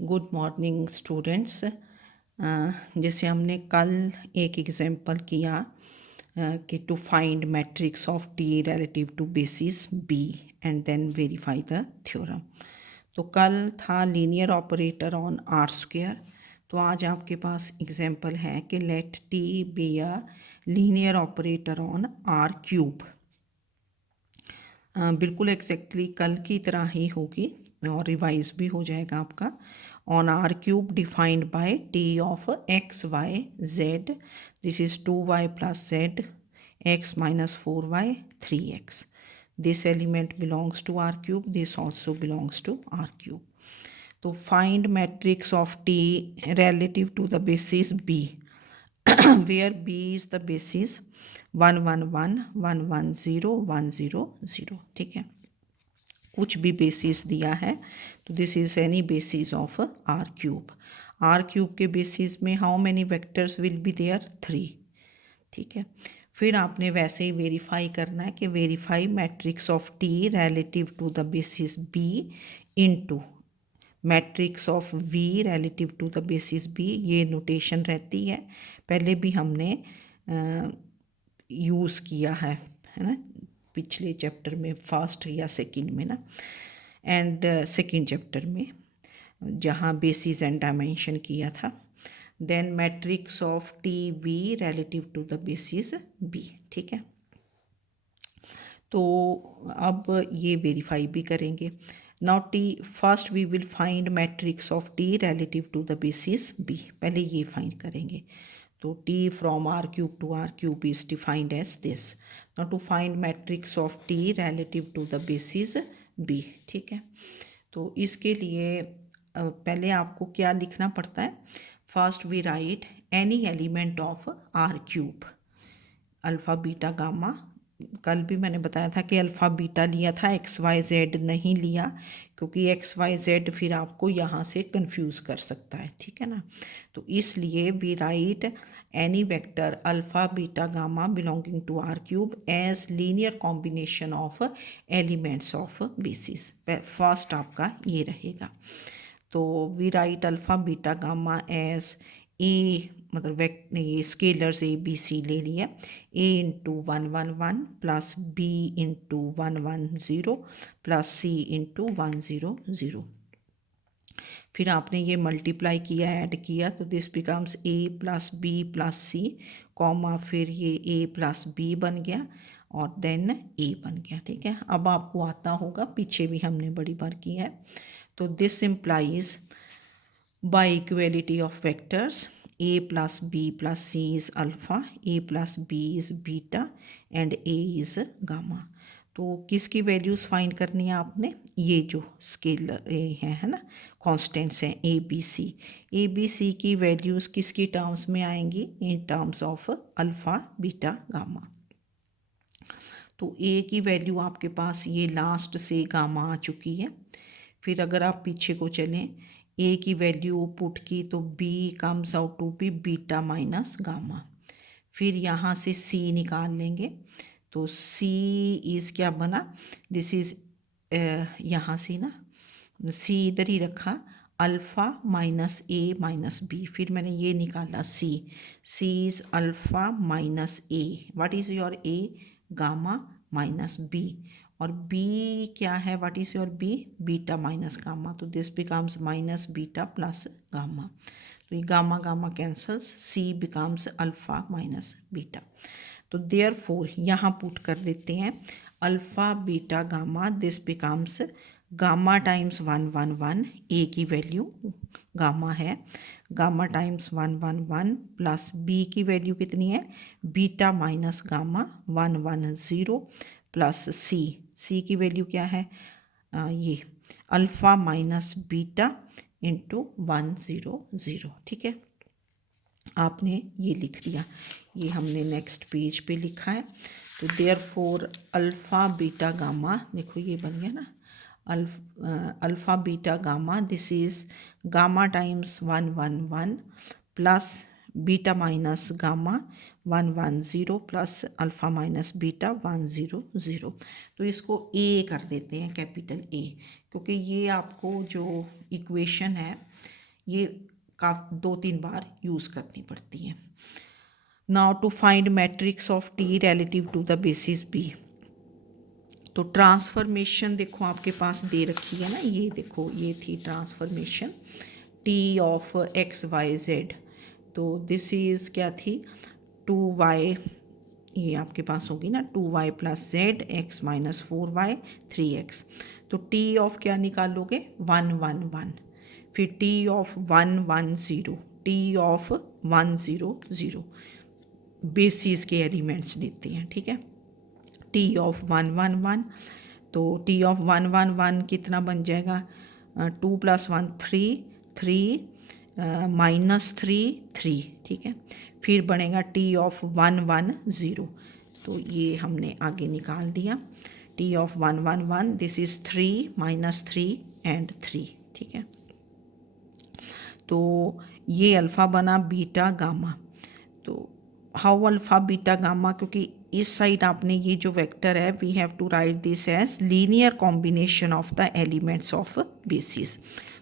Good morning students. जैसे हमने कल एक एग्जांपल किया कि to find matrix of T relative to basis B and then verify the theorem. तो कल था linear operator on R square. तो आज आपके पास एग्जांपल है कि let T be a linear operator on R cube. बिल्कुल एग्जैक्टली कल की तरह ही होगी और रिवाइज भी हो जाएगा आपका। On R cube defined by T of X Y Z, this is 2y plus Z X minus 4y 3x. This element belongs to R cube, this also belongs to R cube. तो find matrix of T relative to the basis b where b is the basis 1 1 1 1 1 0 1 0 0. ठीक है, कुछ भी basis दिया है तो this is any basis of R cube. R cube के basis में how many vectors will be there 3. ठीक है, फिर आपने वैसे ही वेरीफाई करना है कि verify matrix of T relative to the basis B into matrix of V relative to the basis B. ये नोटेशन रहती है, पहले भी हमने यूज़ किया है ना, पिछले चैप्टर में फर्स्ट या सेकंड में ना, एंड सेकंड चैप्टर में जहाँ बेसिस एंड डायमेंशन किया था. Then matrix of T V relative to the basis B. ठीक है, तो अब ये वेरीफाई भी करेंगे. Now T first we will find matrix of T relative to the basis B. पहले ये फाइंड करेंगे. तो T from R cube to R cube is defined as this. Now to find matrix of T relative to the basis B. ठीक है, तो इसके लिए पहले आपको क्या लिखना पड़ता है. First we write any element of R cube, alpha beta gamma. कल भी मैंने बताया था कि अल्फ़ा बीटा लिया था, एक्स वाई जेड नहीं लिया, क्योंकि एक्स वाई जेड फिर आपको यहाँ से कंफ्यूज कर सकता है. ठीक है ना, तो इसलिए we write any vector alpha beta gamma belonging to R cube as linear combination of elements of basis. First आपका ये रहेगा. तो we write alpha beta gamma as A, मतलब ये स्केलर्स ए बी सी ले लिया. A into 1 1 1 plus B into 1 1 0 plus C into 1 0 0. फिर आपने ये मल्टीप्लाई किया, ऐड किया, तो this becomes A plus B plus C comma, फिर ये ए प्लस बी बन गया और देन ए बन गया. ठीक है, अब आपको आता होगा, पीछे भी हमने बड़ी बार किया है. तो this implies bye equality of vectors a plus b plus c is alpha, a plus b is beta and a is gamma. तो किसकी वैल्यूज़ फाइंड करनी है आपने, ये जो स्केलर है ना, कॉन्स्टेंट्स हैं ए बी सी की वैल्यूज़ किसकी टर्म्स में आएंगी, in terms of alpha beta gamma. तो ए की वैल्यू आपके पास ये लास्ट से गामा आ चुकी है. फिर अगर आप पीछे को चलें, ए की वैल्यू पुट की तो B comes out to be beta minus gamma. फिर यहाँ से सी निकाल लेंगे, तो सी इज़ क्या बना, दिस इज़ यहाँ से ना सी इधर ही रखा, alpha minus A minus B. फिर मैंने ये निकाला C is alpha minus A. What is your A, gamma minus B. और b क्या है, what is your b, beta minus gamma. तो this becomes minus beta plus gamma. तो ये gamma gamma cancels, c becomes alpha minus beta. तो therefore यहाँ put कर देते हैं alpha beta gamma, this becomes gamma times 1 1 1. a की value gamma है, गामा टाइम्स 1 1 1 प्लस b की वैल्यू कितनी है, बीटा माइनस गामा 1 1 0 प्लस सी की वैल्यू क्या है, ये अल्फ़ा माइनस बीटा इंटू 1 0 0. ठीक है, आपने ये लिख दिया, ये हमने नेक्स्ट पेज पे लिखा है. तो देयरफॉर अल्फ़ा बीटा गामा, देखो ये बन गया ना, alpha beta gamma, this is gamma times 1 1 1 plus beta minus gamma 1 1 0 plus alpha minus beta 1 0 0. तो इसको ए कर देते हैं, कैपिटल ए, क्योंकि ये आपको जो इक्वेशन है ये का 2-3 बार यूज़ करनी पड़ती है। Now to find matrix of T relative to the basis B. तो ट्रांसफॉर्मेशन देखो आपके पास दे रखी है ना, ये देखो ये थी transformation T of X Y Z. तो दिस इज़ क्या थी 2y, ये आपके पास होगी ना 2y plus Z X minus 4y 3x। तो टी ऑफ क्या निकालोगे 1 1 1, फिर T of 1 1 0, T of 1 0 0 basis के एलिमेंट्स लेते हैं, ठीक है। टी ऑफ 1 1 1, तो टी ऑफ 1 1 1 कितना बन जाएगा 2 + 1 3 3 -3 3, ठीक है। फिर बनेगा टी ऑफ 1 1 0, तो ये हमने आगे निकाल दिया T of 1 1 1, this is 3 -3 and 3, ठीक है। तो ये अल्फ़ा बना बीटा गामा। तो हाउ अल्फ़ा बीटा गामा, क्योंकि इस साइड आपने ये जो वेक्टर है we have to write this as linear combination of the elements of basis.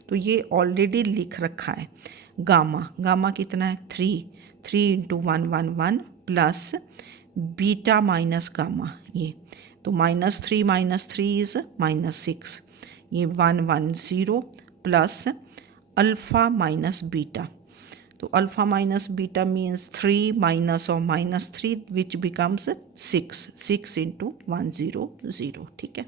तो ये ऑलरेडी लिख रखा है गामा। गामा कितना है 3 3 × 1 1 1 प्लस बीटा माइनस गामा, ये तो -3 -3 इज़ -6, ये 1 1 0 प्लस अल्फ़ा माइनस बीटा। तो alpha minus beta means 3 minus और -3 विच बिकम्स 6 6 × 1 0 0, ठीक है।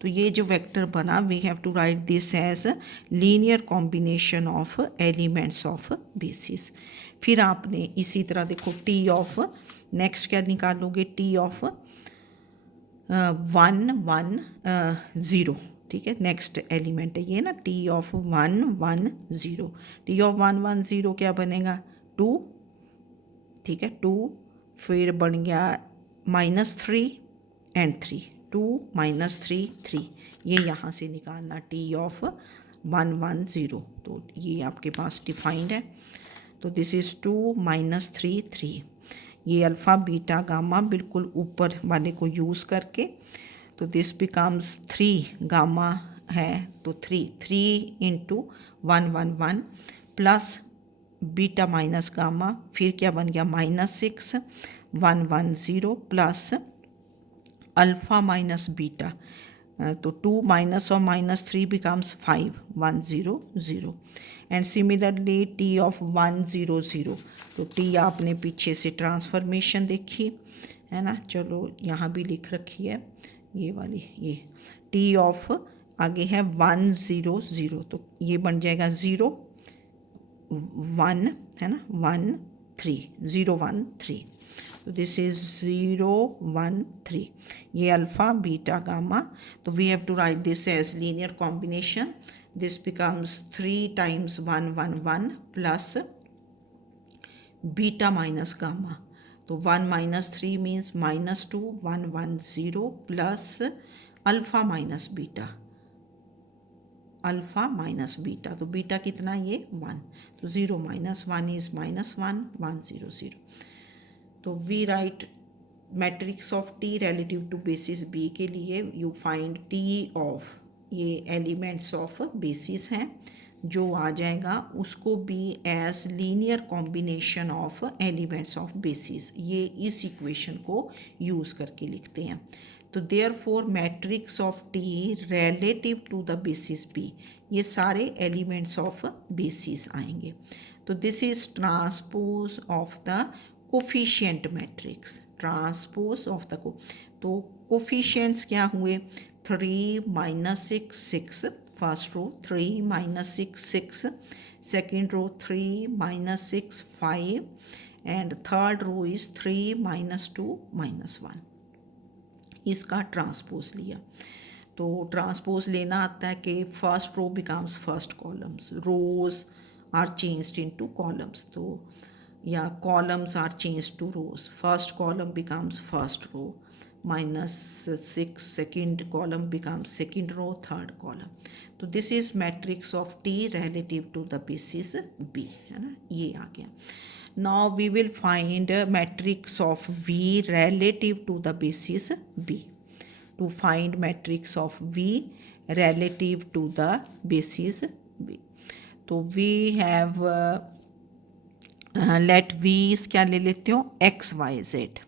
तो ये जो वेक्टर बना we have to write this as linear combination of elements of basis. फिर आपने इसी तरह देखो टी ऑफ नेक्स्ट क्या निकालोगे टी ऑफ 1 1 0, ठीक है। नेक्स्ट एलिमेंट है ये ना टी ऑफ 1 1 0, टी ऑफ 1 1 0 क्या बनेगा 2, ठीक है 2, फिर बन गया -3 एंड 3, 2 -3 3, ये यहाँ से निकालना टी ऑफ 1 1 0। तो ये आपके पास डिफाइंड है। तो दिस इज़ 2 -3 3, ये अल्फ़ा बीटा गामा बिल्कुल ऊपर वाले को यूज़ करके। तो दिस बिकम्स 3 गामा है तो 3 × 1 1 1 प्लस बीटा माइनस गामा, फिर क्या बन गया -6 1 1 0 प्लस अल्फ़ा माइनस बीटा। तो 2 माइनस और -3 becomes 5 1 0 0 and similarly T of 1 0 0। तो टी आपने पीछे से ट्रांसफॉर्मेशन देखी है ना, चलो यहाँ भी लिख रखी है ये वाली, ये टी ऑफ आगे है 1 0 0, तो ये बन जाएगा 0 1 है ना 1 3 0 1 3। तो दिस इज़ 0 1 3, ये अल्फ़ा बीटा गामा। तो we have to write this as linear combination. This becomes 3 × 1 1 1 plus beta minus gamma. तो 1 -3 means -2 1 1 0 plus alpha minus beta, alpha minus beta. तो बीटा कितना ये 1, तो 0 - 1 इज़ -1 1 0 0। तो we write matrix of T relative to basis B के लिए you find T of, ये elements of basis हैं, जो आ जाएगा उसको भी as linear combination of elements of basis, ये इस इक्वेशन को यूज़ करके लिखते हैं। तो therefore matrix of T relative to the basis B, ये सारे एलिमेंट्स ऑफ बेसिस आएंगे। तो this is transpose of the coefficient matrix, transpose of the तो कोफिशिएंट्स क्या हुए 3 -6 6, first row 3 -6 6, second row 3 -6 5 and third row is 3 -2 -1। इसका transpose लिया। तो ट्रांसपोज लेना आता है कि first row becomes first columns, rows are changed into columns, तो या columns are changed to rows, first column becomes first row, -6 second column becomes second row, third column. तो this is matrix of T relative to the basis B, है ना, ये आ गया। Now we will find a matrix of V relative to the basis B. To find matrix of V relative to the basis B. तो we have let we इस क्या ले लेते हो एक्स वाई जेड,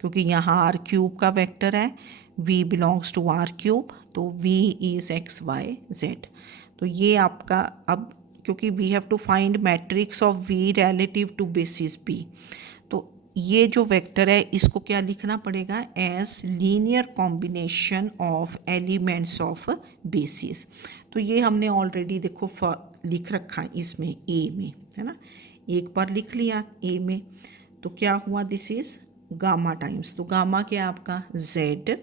क्योंकि यहाँ आर क्यूब का vector है, V belongs to R cube, तो V is X Y Z. तो ये आपका अब क्योंकि we have to find matrix of V relative to basis B, तो ये जो वेक्टर है इसको क्या लिखना पड़ेगा as linear combination of elements of basis. तो ये हमने ऑलरेडी देखो लिख रखा है इसमें ए में, है ना, एक बार लिख लिया ए में, तो क्या हुआ दिस इज गामा टाइम्स, तो गामा क्या आपका z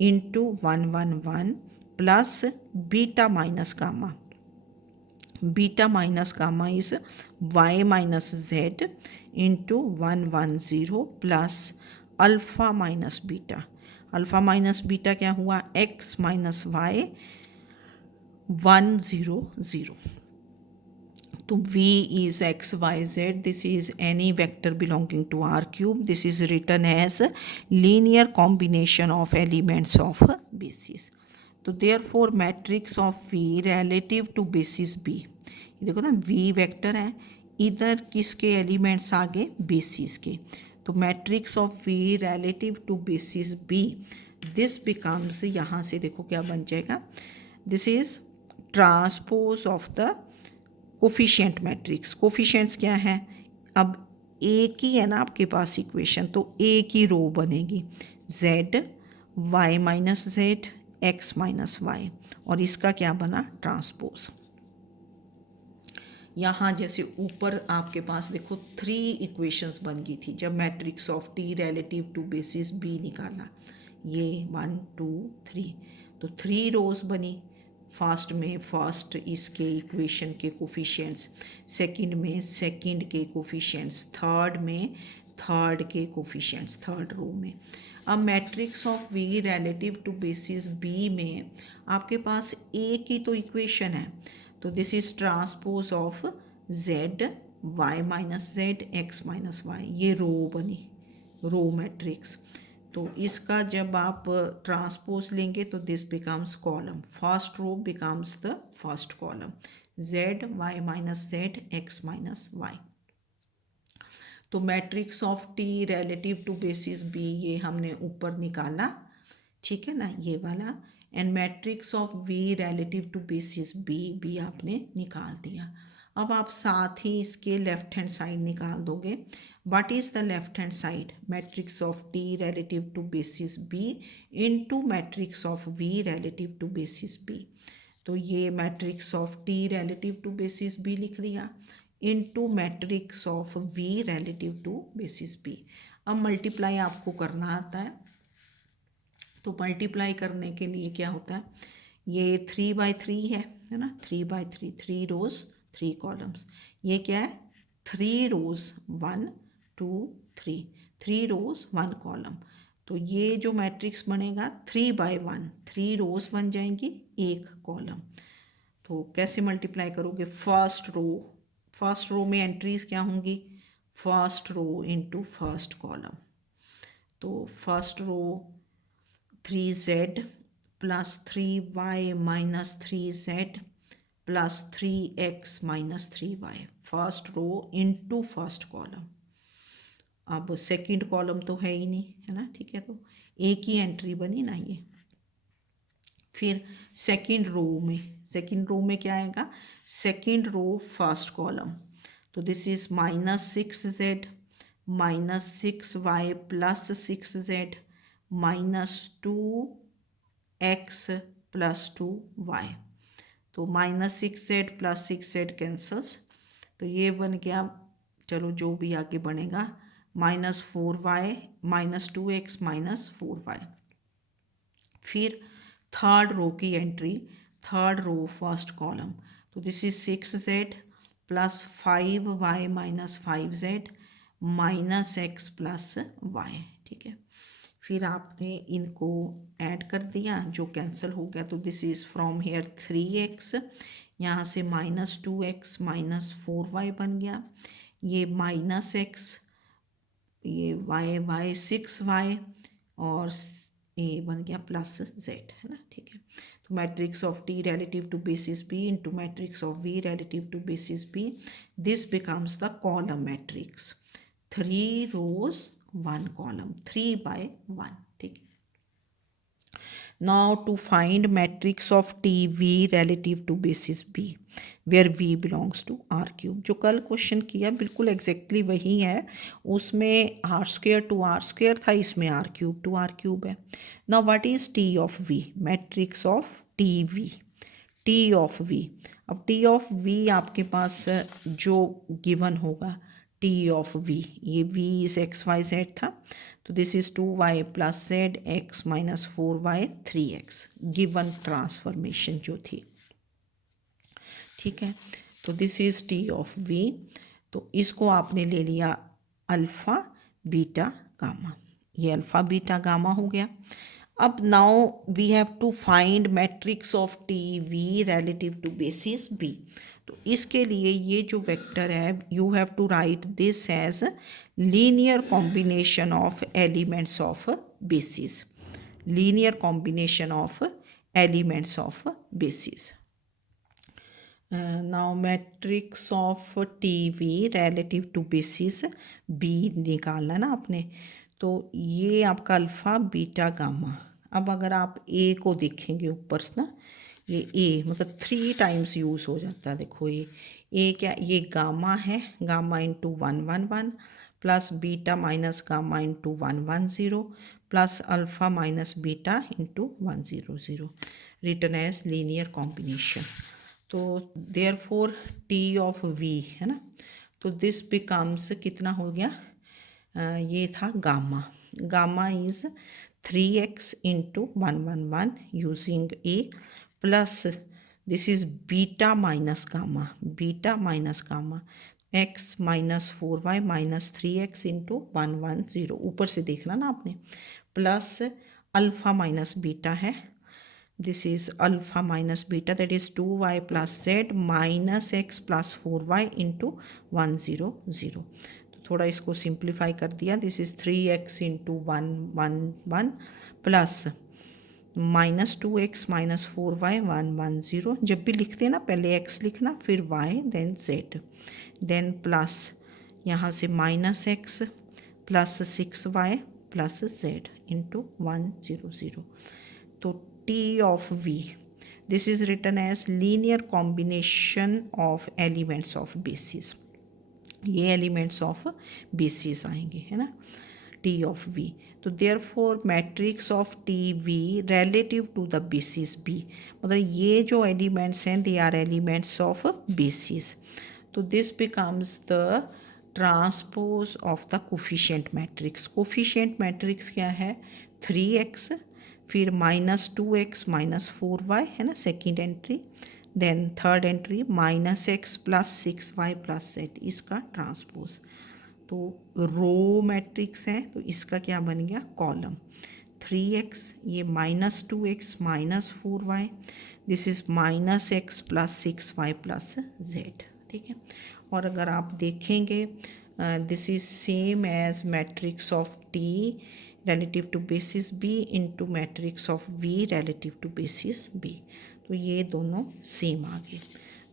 into 111 plus beta minus gamma, beta minus gamma is y minus Z into 110 plus alpha minus beta, alpha minus beta क्या हुआ x माइनस वाई 100। तो v is x y z, this is any vector belonging to R cube, this is written as linear combination of elements of basis। तो therefore matrix of v relative to basis b, ये देखो ना v vector है, इधर किसके elements आगे basis के, तो matrix of v relative to basis b, this becomes, यहाँ से देखो क्या बन जाएगा, this is transpose of the coefficient matrix. Coefficients क्या है, अब एक ही है ना आपके पास इक्वेशन, तो एक ही रो बनेगी z y minus Z X minus Y, और इसका क्या बना ट्रांसपोज। यहाँ जैसे ऊपर आपके पास देखो 3 इक्वेशंस बन गई थी जब matrix of T relative to basis B निकाला, ये 1 2 3, तो 3 रोज बनी, फर्स्ट में फर्स्ट इसके इक्वेशन के कोफिशिएंट्स, सेकंड में सेकंड के कोफिशिएंट्स, थर्ड में थर्ड के कोफिशिएंट्स थर्ड रो में। अब matrix of V relative to basis B में आपके पास एक ही तो इक्वेशन है, तो this is transpose of z y minus Z X minus Y, ये रो बनी, रो मैट्रिक्स। तो इसका जब आप ट्रांसपोज लेंगे तो this becomes column, first row becomes the first column, z y minus Z X minus Y. तो matrix of T relative to basis B ये हमने ऊपर निकाला, ठीक है ना, ये वाला, and matrix of V relative to basis B भी आपने निकाल दिया। अब आप साथ ही इसके लेफ्ट हैंड साइड निकाल दोगे, what is the left hand side, matrix of T relative to basis B into matrix of V relative to basis B, तो ये matrix of T relative to basis B लिख दिया into matrix of V relative to basis B. अब multiply आपको करना आता है, तो मल्टीप्लाई करने के लिए क्या होता है, ये 3/3 है ना, 3/3, 3 रोज 3 कॉलम्स, ये क्या है 3 रोज 1 2 3, 3 रोज 1 कॉलम, तो ये जो मैट्रिक्स बनेगा 3/1, 3 रोज बन जाएंगी 1 कॉलम। तो कैसे मल्टीप्लाई करोगे, फर्स्ट रो में एंट्रीज क्या होंगी, first row into first column, तो first row 3z plus 3y minus 3z plus 3x minus 3y, first row into first column. अब सेकंड कॉलम तो है ही नहीं, है ना, ठीक है, तो एक ही एंट्री बनी ना ये। फिर सेकंड रो में क्या आएगा, सेकंड रो फर्स्ट कॉलम, तो this is minus 6z minus 6y plus 6z minus 2x plus 2y, तो minus 6z plus 6z cancels, तो ये बन गया, चलो जो भी आगे बनेगा minus 4y minus 2x minus 4y। फिर थर्ड रो की entry, third row first column, तो this is 6z plus 5y minus 5z minus x plus y, ठीक है। फिर आपने इनको ऐड कर दिया, जो कैंसिल हो गया, तो this is from here 3x, यहाँ से माइनस 2x माइनस 4y बन गया, ये माइनस x, ये y 6y, और ये बन गया प्लस z, है ना, ठीक है। तो matrix of T relative to basis B into matrix of V relative to basis B, this becomes the column matrix 3 rows 1 column 3/1. ठीक है। Now to find matrix of TV relative to basis B where V belongs to R cube. जो कल question किया बिल्कुल exactly वही है, उसमें R² to R² था, इसमें R³ to R³ है। Now what is T of V? Matrix of TV, T of V। अब T of V आपके पास जो गिवन होगा T of V, ये V इस XYZ था, तो this is 2y plus Z X minus 4y 3x given transformation जो थी। ठीक है, तो this is T of V, तो इसको आपने ले लिया अल्फ़ा बीटा गामा, ये अल्फ़ा बीटा गामा हो गया। अब now we have to find matrix of T V relative to basis B. तो इसके लिए ये जो वेक्टर है, you have to write this as linear combination of elements of basis, linear combination of elements of basis. Now matrix of T V relative to basis B निकालना ना आपने, तो ये आपका अल्फ़ा बीटा गामा। अब अगर आप ए को देखेंगे ऊपर से ना, ये ए मतलब 3 टाइम्स यूज़ हो जाता है। देखो ये ए क्या, ये गामा है, gamma into 111 plus beta minus gamma into 110 plus alpha minus beta into 100 written as linear combination. तो देयरफॉर टी ऑफ वी है ना, तो दिस बिकम्स कितना हो गया, ये था gamma, gamma is 3x into 111 using A plus this is beta minus gamma, beta minus gamma x minus 4y minus 3x into 110, ऊपर से देखना ना आपने, प्लस अल्फ़ा माइनस बीटा है, this is alpha minus beta that is 2y plus z minus x plus 4y into 100। थोड़ा इसको simplify कर दिया, this is 3x into 111 plus minus 2x minus 4y 110। जब भी लिखते हैं ना पहले x लिखना फिर y then z, then plus यहाँ से minus x plus 6y plus z into 100। तो T of V this is written as linear combination of elements of basis, ये एलिमेंट्स ऑफ बेसिस आएंगे है ना, टी ऑफ वी। तो therefore matrix of T V relative to the basis B, मतलब ये जो elements हैं they are elements of basis. तो this becomes the transpose of the coefficient matrix. Coefficient matrix क्या है, 3x फिर माइनस 2x माइनस 4y है ना second entry, then third entry minus x plus 6y plus z, इसका transpose. तो row matrix है तो इसका क्या बन गया, कॉलम 3x, ये minus 2x minus 4y, this is minus x plus 6y plus z। ठीक है, और अगर आप देखेंगे this is same as matrix of T relative to basis B into matrix of V relative to basis B, तो ये दोनों same आ गए।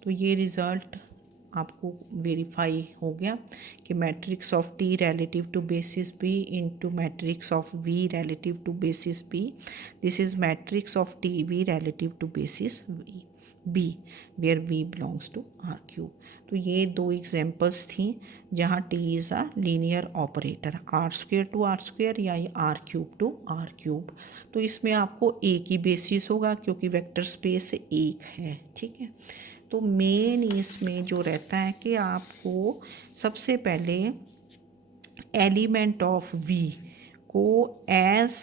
तो ये रिज़ल्ट आपको वेरीफाई हो गया कि matrix of T relative to basis B into matrix of V relative to basis B, this is matrix of T V relative to basis B where V belongs to R cube. तो ये 2 examples थी जहाँ T is a linear operator, r² to r² या r³ to r³। तो इसमें आपको एक ही basis होगा क्योंकि वेक्टर स्पेस एक है। ठीक है, तो मेन इसमें जो रहता है कि आपको सबसे पहले एलिमेंट ऑफ वी को as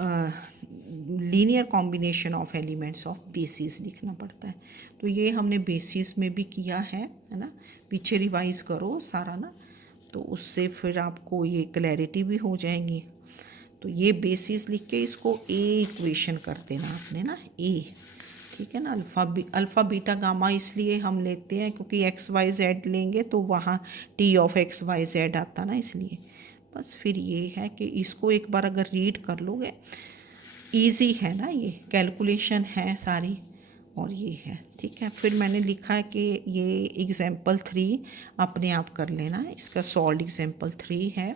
linear combination of elements of basis लिखना पड़ता है। तो ये हमने बेसिस में भी किया है ना, पीछे रिवाइज करो सारा ना, तो उससे फिर आपको ये क्लैरिटी भी हो जाएगी। तो ये बेसिस लिख के इसको ए इक्वेशन कर देना आपने ना, ए। ठीक है ना, अल्फ़ा बीटा गामा इसलिए हम लेते हैं क्योंकि एक्स वाई जेड लेंगे तो वहाँ T of X Y Z आता ना, इसलिए बस फिर ये है कि इसको एक बार अगर रीड कर लोगे इजी है ना, ये कैलकुलेशन है सारी और ये है, ठीक है। फिर मैंने लिखा है कि ये एग्जाम्पल 3 अपने आप कर लेना, इसका सॉल्व एग्जाम्पल 3 है,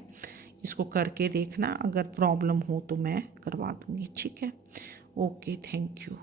इसको करके देखना, अगर प्रॉब्लम हो तो मैं करवा दूँगी, ठीक है। Okay, thank you.